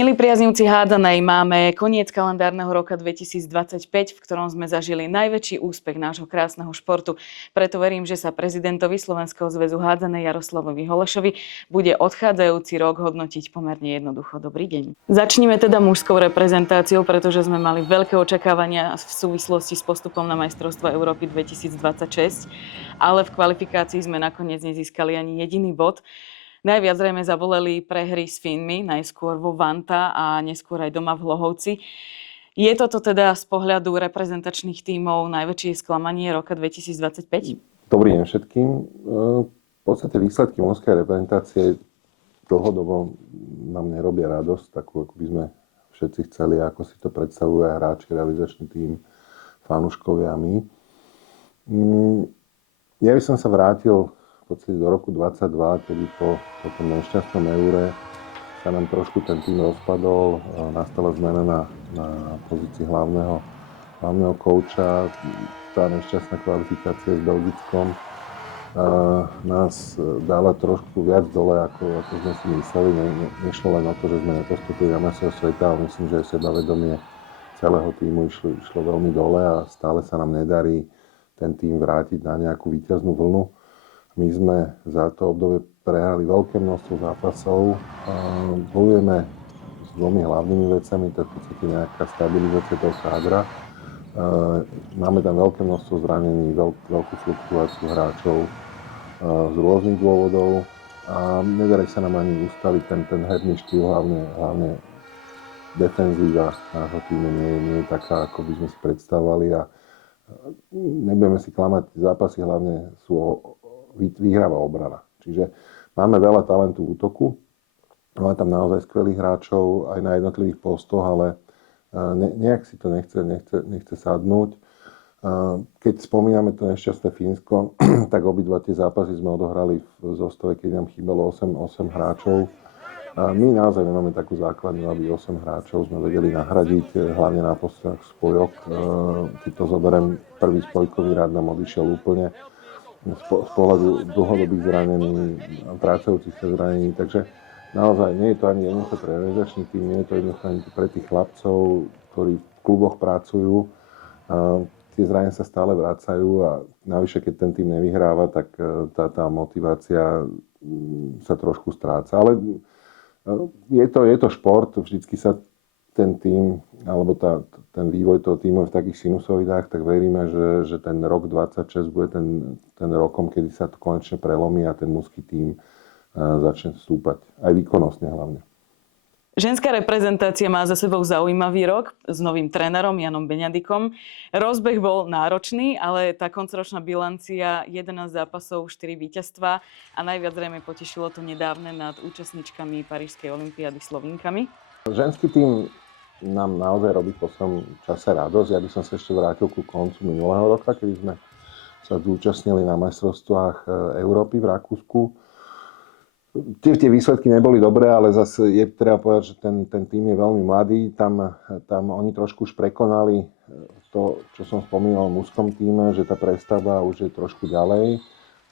Milí priaznivci hádanej, máme koniec kalendárneho roka 2025, v ktorom sme zažili najväčší úspech nášho krásneho športu. Preto verím, že sa prezidentovi Slovenského zväzu hádanej Jaroslavovi Holešovi bude odchádzajúci rok hodnotiť pomerne jednoducho. Dobrý deň. Začnime teda mužskou reprezentáciou, pretože sme mali veľké očakávania v súvislosti s postupom na majstrovstvá Európy 2026, ale v kvalifikácii sme nakoniec nezískali ani jediný bod. Najviac zrejme zaboleli prehry s Fínmi, najskôr vo Vanta a neskôr aj doma v Hlohovci. Je toto teda z pohľadu reprezentačných tímov najväčšie sklamanie roka 2025? Dobrý deň všetkým. V podstate výsledky mužskej reprezentácie dlhodobo nám nerobia radosť, takú ako by sme všetci chceli, ako si to predstavujú aj hráči, realizačný tím, fanúškovia a my. Ja by som sa vrátil v podstate do roku 2022, kedy po tom nešťastnom Eure sa nám trošku ten tým rozpadol, nastala zmena na pozícii hlavného kouča. Tá nešťastná kvalifikácia s Belgickom nás dala trošku viac dole, ako sme si mysleli. Nešlo len o to, že sme nepostupili na majstrovstvá sveta, ale myslím, že sebavedomie celého týmu išlo veľmi dole a stále sa nám nedarí ten tým vrátiť na nejakú víťaznú vlnu. My sme za to obdobie prehrali veľké množstvo zápasov. Bojujeme s dvomi hlavnými vecami, to je v podstate nejaká stabilizácia toho kádra. Máme tam veľké množstvo zranení, veľkú fluktuáciu hráčov z rôznych dôvodov a nedarí sa nám ani ustaliť ten herný štýl, hlavne defenzíva nášho týmu nie je taká, ako by sme si predstavovali a nebudeme si klamať, zápasy hlavne vyhráva obrana. Čiže máme veľa talentu v útoku, máme tam naozaj skvelých hráčov aj na jednotlivých postoch, ale nejak si to nechce sadnúť. Keď spomíname to nešťastné Fínsko, tak obidva tie zápasy sme odohrali v zostave, keď nám chýbalo 8 hráčov. My naozaj nemáme takú základňu, aby 8 hráčov sme vedeli nahradiť, hlavne na postoch spojok. Keď to zoberiem, prvý spojkový rád nám odišiel úplne z pohľadu dlhodobých zranení, prácajúcich sa zranení. Takže naozaj nie je to ani jednoducho pre realizačný tým, nie je to jednoducho ani pre tých chlapcov, ktorí v kluboch pracujú. Tie zranenia sa stále vracajú a navyše, keď ten tým nevyhráva, tak tá motivácia sa trošku stráca. Ale je to šport, vždycky sa ten tým, alebo ten vývoj toho týmu je v takých sinusoidách, tak veríme, že ten rok 26 bude ten rokom, kedy sa to konečne prelomí a ten mužský tím začne vstúpať. Aj výkonnostne hlavne. Ženská reprezentácia má za sebou zaujímavý rok s novým trénerom Janom Beňadikom. Rozbeh bol náročný, ale tá koncoročná bilancia 11 zápasov, 4 víťazstvá a najviac zrejme potešilo to nedávne nad účastníčkami Parížskej olympiády Slovínkami. Ženský tím nám naozaj robí v poslednom čase radosť. Ja by som sa ešte vrátil ku koncu minulého roka, kedy sme sa zúčastnili na majstrovstvách Európy v Rakúsku. Tie výsledky neboli dobré, ale zase je treba povedať, že ten tým je veľmi mladý. Tam oni trošku už prekonali to, čo som spomínal v mužskom týme, že tá prestavba už je trošku ďalej.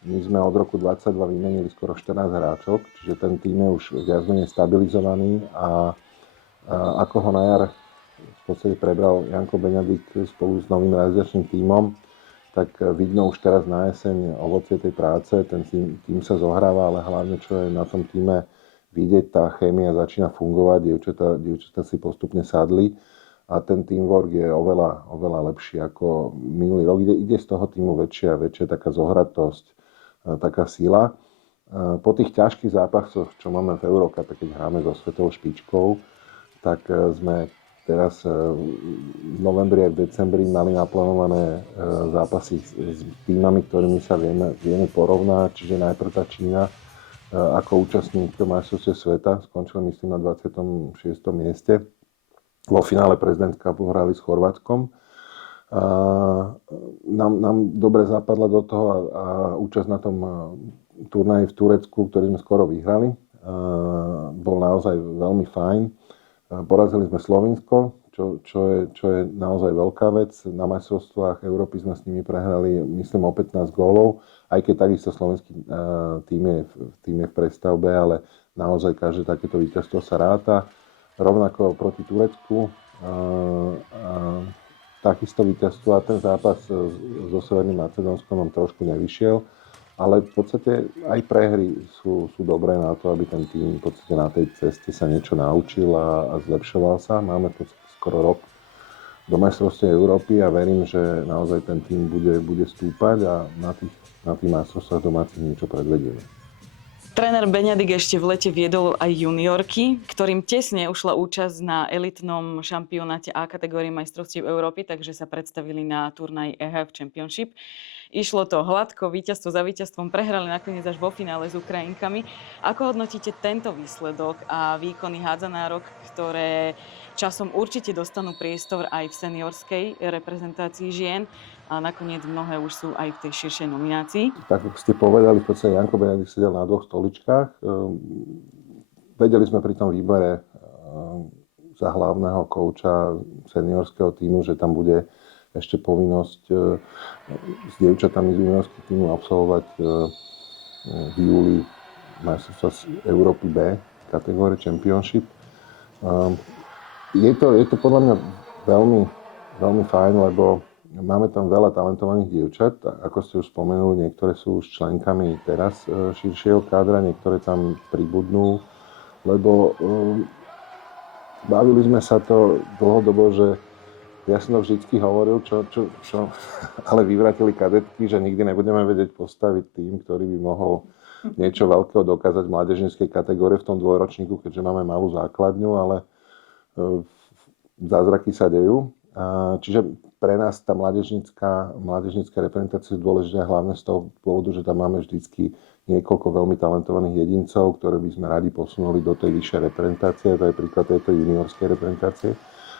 My sme od roku 2022 vymenili skoro 14 hráčok, čiže ten tým je už viac menej stabilizovaný a ako ho na jar v podstate prebral Janko Beňadik spolu s novým realizačným tímom, tak vidno už teraz na jeseň ovocie tej práce. Ten tým sa zohráva, ale hlavne, čo je na tom týme vidieť, tá chémia začína fungovať, dievčatá si postupne sadli a ten teamwork je oveľa lepší ako minulý rok. Ide z toho týmu väčšia taká zohratosť, taká sila. Po tých ťažkých zápasoch, čo máme v Eurocupe, keď hráme so svetovou špičkou, tak sme teraz v novembri a v decembri mali naplánované zápasy s týmami, ktorými sa vieme porovnať. Čiže najprv tá Čína ako účastník majstrovstiev sveta skončila myslím na 26. mieste. Vo finále Presidents Cupu hrali s Chorvátskom. Nám dobre zapadla do toho a účasť na tom turnaji v Turecku, ktorý sme skoro vyhrali, bol naozaj veľmi fajn. Porazili sme Slovinsko, čo je naozaj veľká vec. Na majstrovstvách Európy sme s nimi prehrali, myslím, o 15 gólov, aj keď takisto slovenský tým je v prestavbe, ale naozaj každé takéto víťazstvo sa ráta. rovnako proti Turecku. Takisto víťazstvo a ten zápas so Severným Macedónskom nám trošku nevyšiel, ale v podstate aj prehry sú dobré na to, aby ten tým v podstate na tej ceste sa niečo naučil a zlepšoval sa. Máme v podstate skoro rok do majstrovstiev Európy a verím, že naozaj ten tým bude stúpať a na tých majstrovstvách domácich niečo predvedieme. Tréner Beňadik ešte v lete viedol aj juniorky, ktorým tesne ušla účasť na elitnom šampionáte A kategórii majstrovstiev Európy, takže sa predstavili na turnaj EHF Championship. Išlo to hladko, víťazstvo za víťazstvom, prehrali nakoniec až vo finále s Ukrajinkami. Ako hodnotíte tento výsledok a výkony hádzanárok, ktoré časom určite dostanú priestor aj v seniorskej reprezentácii žien a nakoniec mnohé už sú aj v tej širšej nominácii? Tak ako ste povedali, v podstate Janko Beňadik sedel na 2 stoličkách. Vedeli sme pri tom výbere za hlavného kouča seniorského tímu, že tam bude ešte povinnosť s dievčatami z juniorského tímu absolvovať v júli majstrovstvá Európy B kategórie Championship. Je to podľa mňa veľmi fajn, lebo máme tam veľa talentovaných dievčat. Ako ste už spomenuli, niektoré sú už členkami teraz širšieho kádra, niektoré tam pribudnú, lebo bavili sme sa to dlhodobo, že ja som to vždycky hovoril, čo ale vyvratili kadetky, že nikdy nebudeme vedieť postaviť tým, ktorý by mohol niečo veľkého dokázať v mládežníckej kategórii v tom dvojročníku, keďže máme malú základňu, ale zázraky sa dejú. Čiže pre nás tá mládežnícka reprezentácia je dôležitá hlavne z toho dôvodu, že tam máme vždycky niekoľko veľmi talentovaných jedincov, ktoré by sme radi posunuli do tej vyššej reprezentácie. To je príklad tejto juniorskej reprezentácie.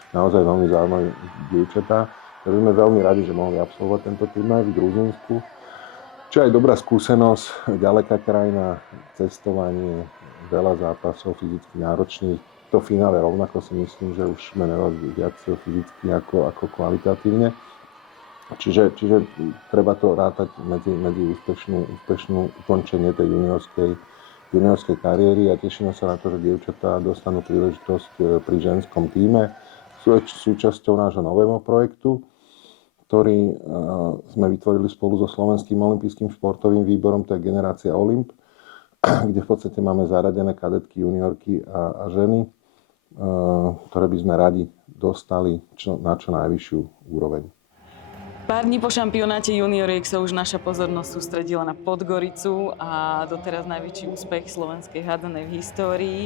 Naozaj veľmi zaujímavé dievčatá, ktoré sme veľmi radi, že mohli absolvovať tento turnaj v Gruzínsku. Čo aj dobrá skúsenosť, ďaleká krajina, cestovanie, veľa zápasov fyzicky náročných. To finále rovnako si myslím, že už sme viac fyzicky ako kvalitatívne. Čiže treba to rátať medzi úspešné ukončenie tej juniorskej kariéry a tešíme sa na to, že dievčatá dostanú príležitosť pri ženskom tíme. Sú súčasťou nášho nového projektu, ktorý sme vytvorili spolu so Slovenským olympijským športovým výborom, to je Generácia Olymp, kde v podstate máme zaradené kadetky, juniorky a ženy, ktoré by sme radi dostali na čo najvyššiu úroveň. Pár dní po šampionáte junioriek sa už naša pozornosť sústredila na Podgoricu a doteraz najväčší úspech slovenskej hádzanej v histórii.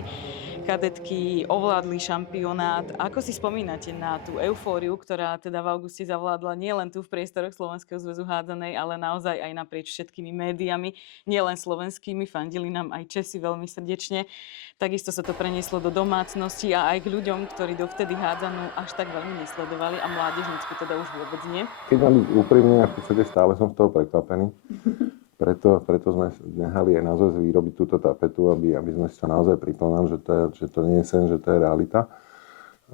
Kadetky ovládli šampionát. Ako si spomínate na tú eufóriu, ktorá teda v auguste zavládla nielen tu v priestoroch Slovenského zväzu hádzanej, ale naozaj aj naprieč všetkými médiami, nielen slovenskými, fandili nám aj Česi veľmi srdečne. Takisto sa to prenieslo do domácnosti a aj k ľuďom, ktorí dovtedy hádzanú až tak veľmi nesledovali a mládežnícku teda už vôbec nie. Keď mám byť úprimný, a v podstate stále som z toho prekvapený. Preto sme nehali aj naozaj vyrobiť túto tapetu, aby sme si sa naozaj pripomínali, že to nie je sen, že to je realita.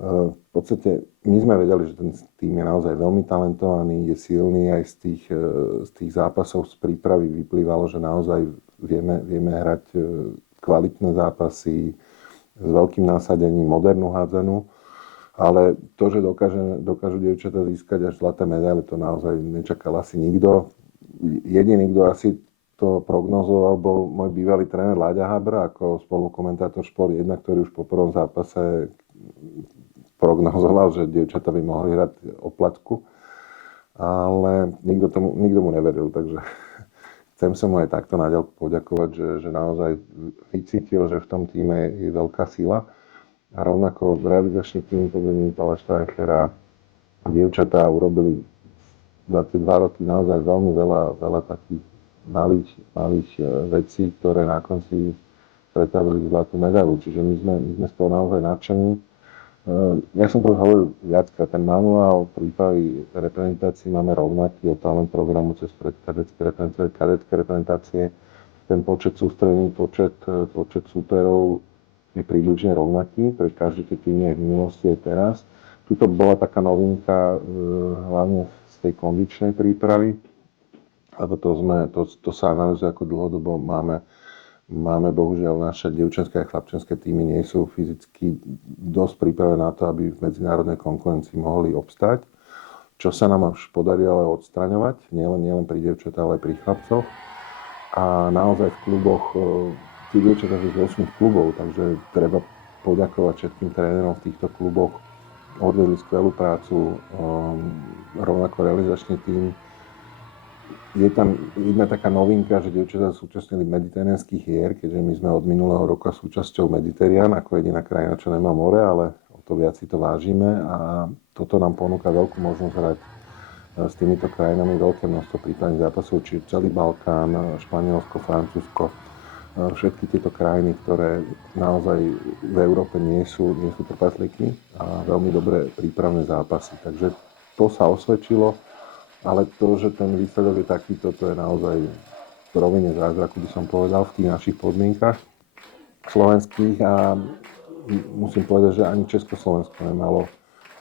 V podstate my sme vedeli, že ten tým je naozaj veľmi talentovaný, je silný, aj z tých zápasov z prípravy vyplývalo, že naozaj vieme hrať kvalitné zápasy s veľkým násadením, modernú hádzanú. Ale to, že dokážu dievčatá získať až zlaté medaile, to naozaj nečakal asi nikto. Jediný, kto asi to prognozoval, bol môj bývalý tréner Láďa Habr ako spolukomentátor Šport 1, ktorý už po prvom zápase prognozoval, že dievčatá by mohli hrať oplatku. Ale nikto mu neveril, takže chcem sa mu aj takto naďalku poďakovať, že naozaj vycítil, že v tom týme je veľká sila. A rovnako realizačný tým pod vedením Pavla Štajchera dievčatá urobili 22 roky naozaj veľmi veľa takých malých vecí, ktoré na konci pretavili zlatú medailu. Čiže my sme z toho naozaj nadšení. Ja som to hovoril viackrát, ten manuál prípravy reprezentácií máme rovnaký od talent programu cez kadetské reprezentácie. Ten počet sústredení, počet súperov je približne rovnaký, pre každý tým je v minulosti aj teraz. Tuto bola taká novinka, hlavne z tej kondičnej prípravy, lebo to sa analýzuje ako dlhodobo máme Máme bohužiaľ, naše dievčenské a chlapčenské týmy nie sú fyzicky dosť pripravené na to, aby v medzinárodnej konkurencii mohli obstať, čo sa nám už podarilo ale odstraňovať, nielen pri dievčatách, ale aj pri chlapcoch. A naozaj v kluboch, tí dievčatá sú z 8 klubov, takže treba poďakovať všetkým trénerom v týchto kluboch. Odvedli skvelú prácu, rovnako realizačný tím. Je tam jedna taká novinka, že dievčatá súčasnili mediteránsky hier, keďže my sme od minulého roka súčasťou Mediterán, ako jediná krajina, čo nemá more, ale o to viac si to vážime a toto nám ponúka veľkú možnosť hrať s týmito krajinami veľké množstvo prípadných zápasov, či celý Balkán, Španielsko, Francúzsko, všetky tieto krajiny, ktoré naozaj v Európe nie sú trpaslíkmi a veľmi dobré prípravné zápasy. Takže to sa osvedčilo. Ale to, že ten výsledok je takýto, to je naozaj v rovine zázraku, by som povedal, v tých našich podmienkach slovenských a musím povedať, že ani Československo nemalo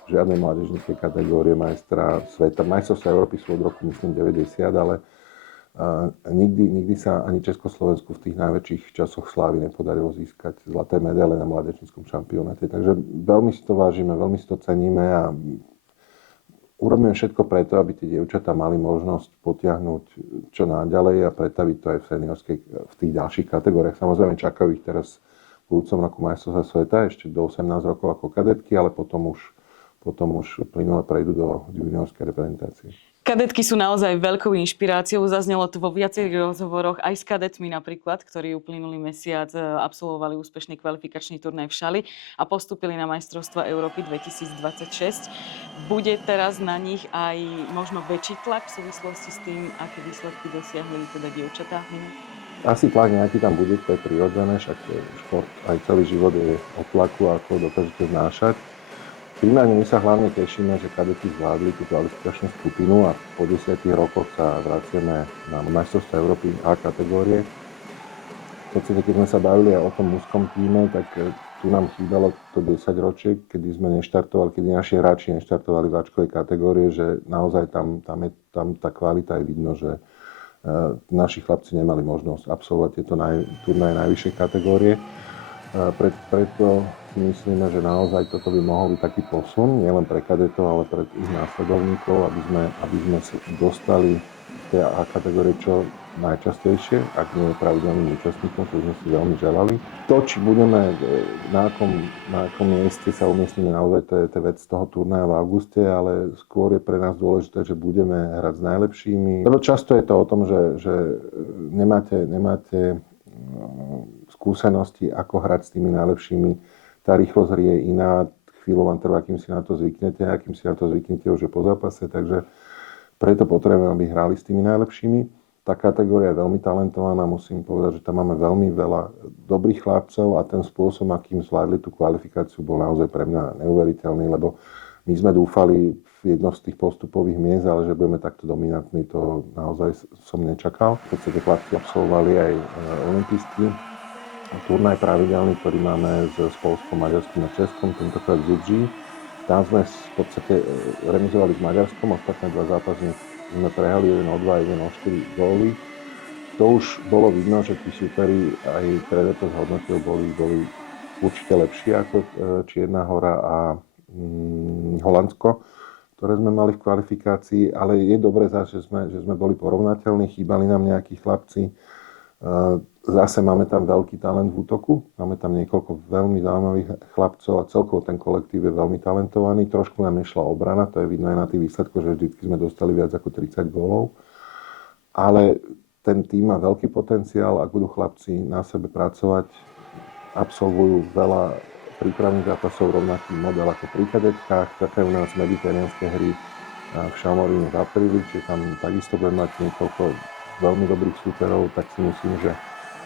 žiadnej mládežníckej kategórie majstra sveta. Majstrovstvá Európy sú od roku, myslím, 90, ale nikdy sa ani Československu v tých najväčších časoch slávy nepodarilo získať zlaté medaile na mládežníckom šampionáte. Takže veľmi si to vážime, veľmi si to ceníme a urobíme všetko preto, aby tie dievčatá mali možnosť potiahnuť čo naďalej a pretaviť to aj v tých ďalších kategóriách. Samozrejme čakajú ich teraz v budúcom roku majstrovstvá sveta, ešte do 18 rokov ako kadetky, ale potom už plynule prejdú do juniorskej reprezentácie. Kadetky sú naozaj veľkou inšpiráciou. Zaznelo to vo viacerých rozhovoroch aj s kadetmi napríklad, ktorí uplynulý mesiac absolvovali úspešný kvalifikačný turnaj v Šali a postúpili na majstrovstvá Európy 2026. Bude teraz na nich aj možno väčší tlak v súvislosti s tým, aké výsledky dosiahli teda dievčatá? Asi tlak nejaký tam bude, to je prirodzené, však šport aj celý život je o tlaku, ako dokážete znášať. Primárne my sa hlavne tešíme, že kadeti zvládli tú kvalifikačnú skupinu a po 10 rokoch sa vraciame na majstrovstvá Európy A kategórie. V podstate, keď sme sa bavili aj o tom mužskom týme, tak tu nám chýbalo to 10 ročie, kedy sme neštartovali, kedy naši hráči neštartovali v Ačkovej kategórie, že naozaj tam tá kvalita je vidno, že naši chlapci nemali možnosť absolvovať tieto turnaje najvyššej kategórie. Preto si myslíme, že naozaj toto by mohol byť taký posun, nielen pre kadetov, ale pre ich následovníkov, aby sme sa dostali v tej A kategórie čo najčastejšie, ak nie je pravidelným účastníkom, čo sme si veľmi želali. To, či budeme na akom mieste sa umiestnime, naozaj to je vec toho turnaja v auguste, ale skôr je pre nás dôležité, že budeme hrať s najlepšími. Lebo často je to o tom, že nemáte skúsenosti, ako hrať s tými najlepšími. Tá rýchlosť hry je iná, chvíľu vám trvá, kým si na to zvyknete, a kým si na to zvyknete už je po zápase, takže preto potrebujeme, aby hrali s tými najlepšími. Tá kategória je veľmi talentovaná, musím povedať, že tam máme veľmi veľa dobrých chlapcov a ten spôsob, akým zvládli tú kvalifikáciu, bol naozaj pre mňa neuveriteľný, lebo my sme dúfali v jedno z tých postupových miest, ale že budeme takto dominantní, to naozaj som nečakal. V podstate chlapci absolvovali aj olympijský turnaj pravidelný, ktorý máme s Polskom, Maďarskom a Českom, tentokrát v Zubří. Tam sme v podstate remizovali s Maďarskom, ostatné dva zápasy sme prehali 1-2, 1-4 góly. To už bolo vidno, že tí superi aj trenér to zhodnotil, boli určite lepšie ako Čierna Hora a Holandsko, ktoré sme mali v kvalifikácii, ale je dobré zase, že sme boli porovnateľní, chýbali nám nejakí chlapci. Zase máme tam veľký talent v útoku, máme tam niekoľko veľmi zaujímavých chlapcov a celkovo ten kolektív je veľmi talentovaný. Trošku nám nešla obrana, to je vidno aj na tých výsledkoch, že vždy sme dostali viac ako 30 gólov. Ale ten tým má veľký potenciál, ak budú chlapci na sebe pracovať, absolvujú veľa prípravných zápasov, rovnaký model ako pri kadetkách, čakajú nás mediteránske hry v Šamoríne v apríli, čiže tam takisto budeme mať niekoľko veľmi dobrých súperov, tak si myslím, že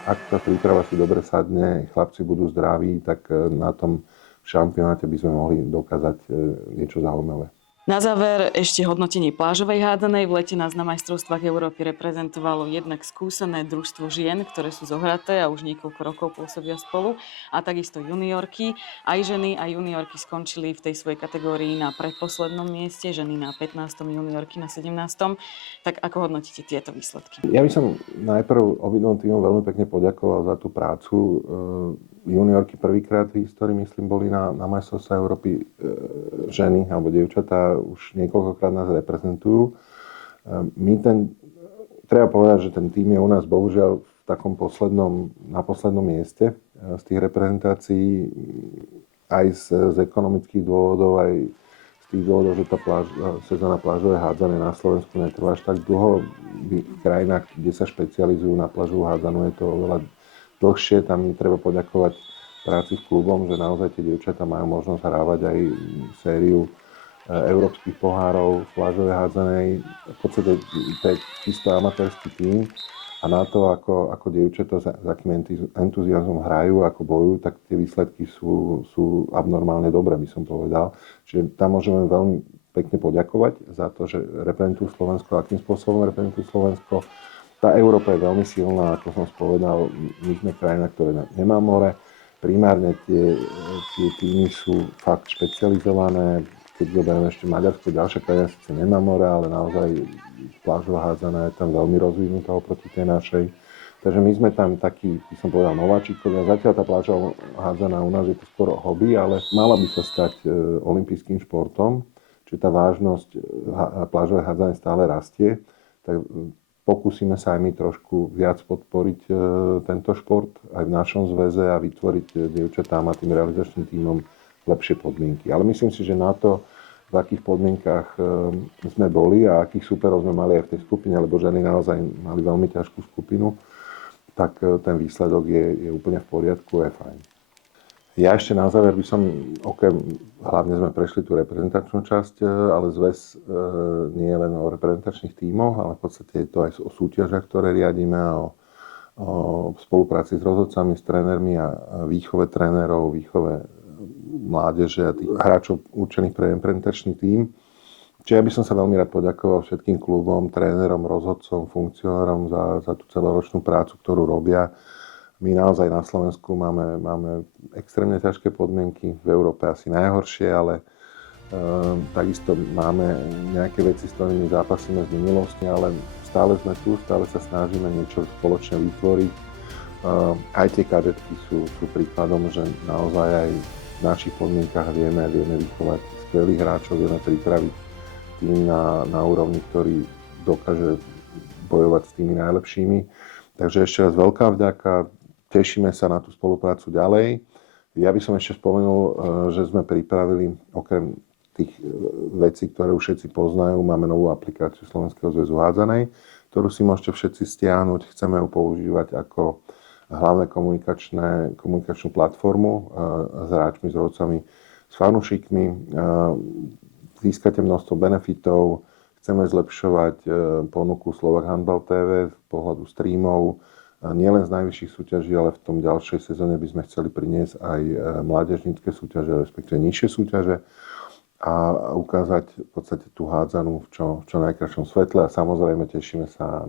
ak tá príprava si dobre sadne, chlapci budú zdraví, tak na tom šampionáte by sme mohli dokázať niečo zaujímavé. Na záver ešte hodnotenie plážovej hádzanej. V lete nás na majstrovstvách Európy reprezentovalo jednak skúsené družstvo žien, ktoré sú zohraté a už niekoľko rokov pôsobia spolu, a takisto juniorky. Aj ženy a juniorky skončili v tej svojej kategórii na predposlednom mieste, ženy na 15., juniorky na 17. Tak ako hodnotíte tieto výsledky? Ja by som najprv obidvom týmom veľmi pekne poďakoval za tú prácu. Juniorky prvýkrát v histórii, myslím, boli na majstrovstvách Európy, ženy alebo dievčatá už niekoľkokrát nás reprezentujú. Treba povedať, že ten tým je u nás bohužiaľ v takom na poslednom mieste z tých reprezentácií, aj z ekonomických dôvodov, aj z tých dôvodov, že tá sezóna plážovej hádzanej na Slovensku netrvá až tak dlho. V krajinách, kde sa špecializujú na plážovú hádzanú, je to oveľa dlhšie. Tam treba poďakovať práci v klubom, že naozaj tie dievčatá majú možnosť hrávať aj sériu európskych pohárov v plážovej hádzanej. V podstate to je čisto amatérsky tím a na to, ako dievčatá s akým entuziazmom hrajú, ako bojujú, tak tie výsledky sú abnormálne dobré, by som povedal. Čiže tam môžeme veľmi pekne poďakovať za to, že reprezentujú Slovensko, akým spôsobom reprezentujú Slovensko. Tá Európa je veľmi silná, ako som spovedal, my sme krajina, ktorá nemá more. Primárne tie týmy sú fakt špecializované. Keď zoberieme ešte Maďarsko, ďalšia krajina síce nemá more, ale naozaj plážová hádzaná je tam veľmi rozvinutá oproti tej našej. Takže my sme tam takí, by som povedal, nováčikovia. Zatiaľ tá plážová hádzaná u nás je to skoro hobby, ale mala by sa stať olympijským športom. Čiže tá vážnosť plážovej hádzanej stále rastie. Tak pokúsime sa aj my trošku viac podporiť tento šport aj v našom zväze a vytvoriť dievčatám a tým realizačným tímom lepšie podmienky. Ale myslím si, že na to, v akých podmienkach sme boli a akých súperov sme mali aj v tej skupine, lebo ženy naozaj mali veľmi ťažkú skupinu, tak ten výsledok je úplne v poriadku a je fajn. Ja ešte na záver by som, hlavne sme prešli tú reprezentačnú časť, ale zväz nie je len o reprezentačných tímoch, ale v podstate je to aj o súťažiach, ktoré riadíme a o spolupráci s rozhodcami, s trénermi a výchove trénerov, výchove mládeže a tých hráčov určených pre reprezentačný tím. Čiže ja by som sa veľmi rád poďakoval všetkým klubom, trénerom, rozhodcom, funkcionárom za tú celoročnú prácu, ktorú robia. My naozaj na Slovensku máme extrémne ťažké podmienky, v Európe asi najhoršie, ale takisto máme nejaké veci, s ktorými zápasíme z minulosti, ale stále sme tu, stále sa snažíme niečo spoločne vytvoriť. Aj tie kadetky sú príkladom, že naozaj aj v našich podmienkach vieme vychovať skvelých hráčov, vieme pripraviť tým na úrovni, ktorý dokáže bojovať s tými najlepšími. Takže ešte raz veľká vďaka. Tešíme sa na tú spoluprácu ďalej. Ja by som ešte spomenul, že sme pripravili, okrem tých vecí, ktoré už všetci poznajú, máme novú aplikáciu Slovenského zväzu hádzanej, ktorú si môžete všetci stiahnuť. Chceme ju používať ako hlavné komunikačnú platformu s hráčmi, s rodcami, s fanúšikmi. Získate množstvo benefitov. Chceme zlepšovať ponuku Slovak Handball TV z pohľadu streamov, nielen z najvyšších súťaží, ale v tom ďalšej sezóne by sme chceli priniesť aj mládežnícke súťaže, respektíve nižšie súťaže a ukázať v podstate tú hádzanú v čo najkrajšom svetle. A samozrejme tešíme sa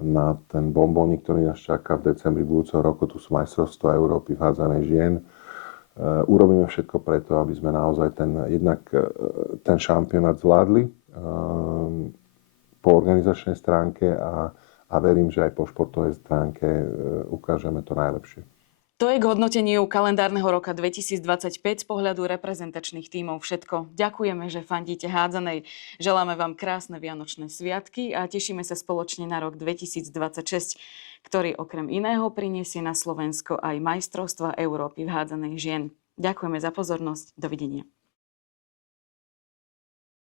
na ten bombónik, ktorý nás čaká v decembri budúceho roku. Tu sú majstrovstvá Európy v hádzanej žien. Urobíme všetko preto, aby sme naozaj ten šampionát zvládli po organizačnej stránke a verím, že aj po športovej stránke ukážeme to najlepšie. To je k hodnoteniu kalendárneho roka 2025 z pohľadu reprezentačných tímov všetko. Ďakujeme, že fandíte hádzanej. Želáme vám krásne vianočné sviatky a tešíme sa spoločne na rok 2026, ktorý okrem iného prinesie na Slovensko aj majstrovstvá Európy v hádzanej žien. Ďakujeme za pozornosť. Dovidenia.